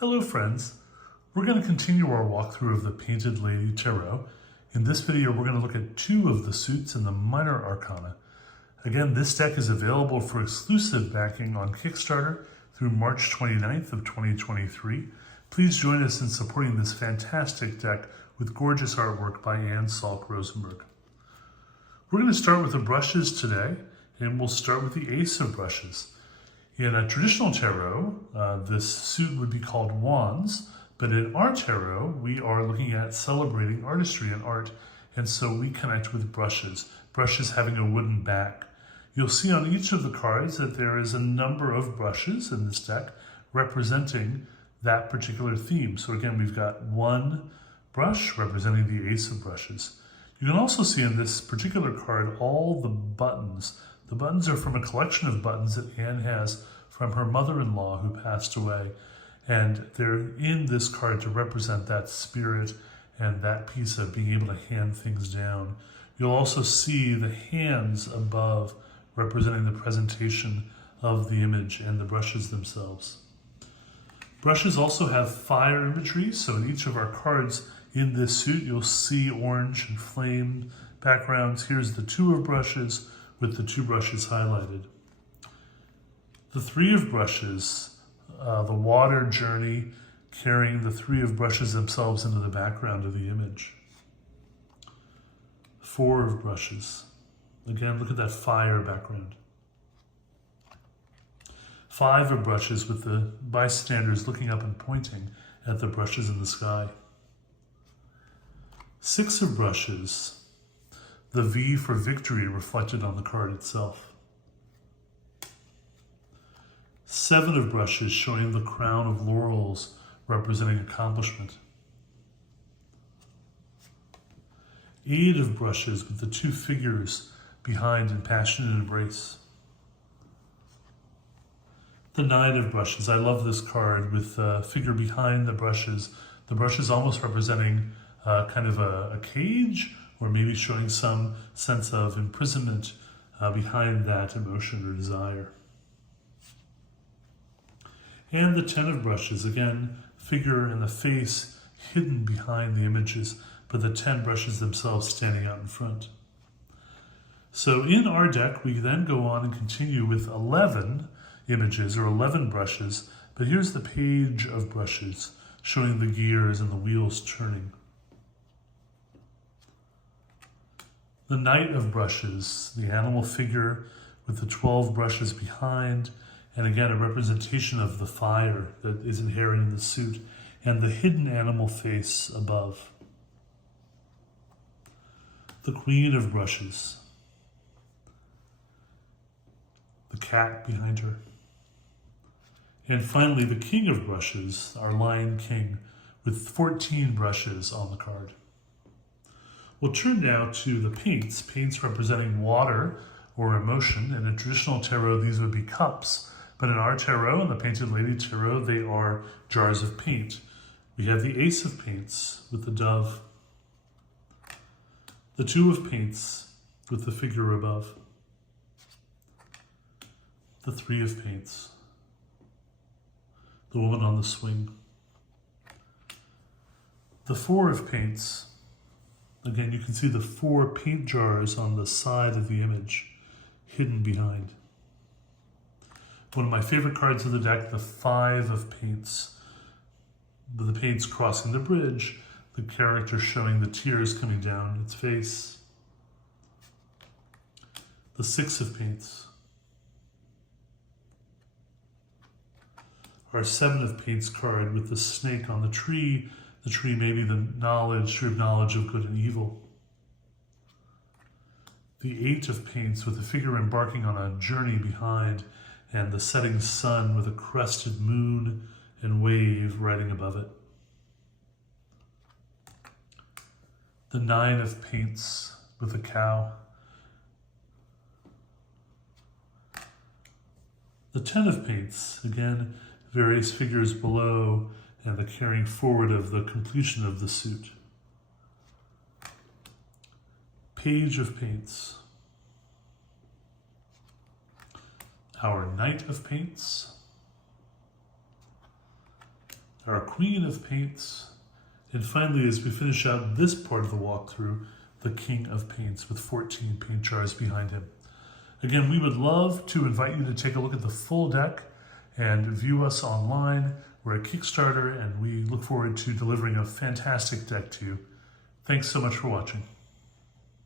Hello friends, we're going to continue our walkthrough of the Painted Lady Tarot. In this video we're going to look at two of the suits in the Minor Arcana. Again, this deck is available for exclusive backing on Kickstarter through March 29th of 2023. Please join us in supporting this fantastic deck with gorgeous artwork by Ann Salk Rosenberg. We're going to start with the brushes today, and we'll start with the Ace of Brushes. In a traditional tarot, this suit would be called Wands, but in our tarot, we are looking at celebrating artistry and art, and so we connect with brushes, brushes having a wooden back. You'll see on each of the cards that there is a number of brushes in this deck representing that particular theme. So again, we've got one brush representing the Ace of Brushes. You can also see in this particular card all the buttons. The buttons are from a collection of buttons that Anne has from her mother-in-law who passed away. And they're in this card to represent that spirit and that piece of being able to hand things down. You'll also see the hands above representing the presentation of the image and the brushes themselves. Brushes also have fire imagery, so in each of our cards in this suit, you'll see orange and flame backgrounds. Here's the two of brushes with the two brushes highlighted. The three of brushes, the water journey carrying the three of brushes themselves into the background of the image. Four of brushes. Again, look at that fire background. Five of brushes with the bystanders looking up and pointing at the brushes in the sky. Six of brushes, the V for victory reflected on the card itself. Seven of brushes showing the crown of laurels representing accomplishment. Eight of brushes with the two figures behind in passionate embrace. The nine of brushes. I love this card with the figure behind the brushes almost representing kind of a cage, or maybe showing some sense of imprisonment behind that emotion or desire. And the 10 of brushes, again, figure and the face hidden behind the images, but the 10 brushes themselves standing out in front. So in our deck, we then go on and continue with 11 images or 11 brushes, but here's the page of brushes showing the gears and the wheels turning. The Knight of Brushes, the animal figure with the 12 brushes behind, and again a representation of the fire that is inherent in the suit, and the hidden animal face above. The Queen of Brushes, the cat behind her. And finally, the King of Brushes, our Lion King, with 14 brushes on the card. We'll turn now to the paints. Paints representing water or emotion. In a traditional tarot, these would be cups. But in our tarot, in the Painted Lady Tarot, they are jars of paint. We have the Ace of Paints with the dove. The Two of Paints with the figure above. The Three of Paints. The woman on the swing. The Four of Paints. Again, you can see the four paint jars on the side of the image, hidden behind. One of my favorite cards of the deck, the Five of Paints. With the paints crossing the bridge, the character showing the tears coming down its face. The Six of Paints. Our Seven of Paints card with the snake on the tree maybe the tree of knowledge of good and evil. The Eight of Paints with the figure embarking on a journey behind, and the setting sun with a crested moon and wave riding above it. The Nine of Paints with a cow. The 10 of Paints, again, various figures below, and the carrying forward of the completion of the suit. Page of Paints. Our Knight of Paints. our Queen of Paints, and finally, as we finish out this part of the walkthrough, the King of Paints with 14 paint jars behind him. Again, we would love to invite you to take a look at the full deck and view us online. We're at Kickstarter, and we look forward to delivering a fantastic deck to you. Thanks so much for watching.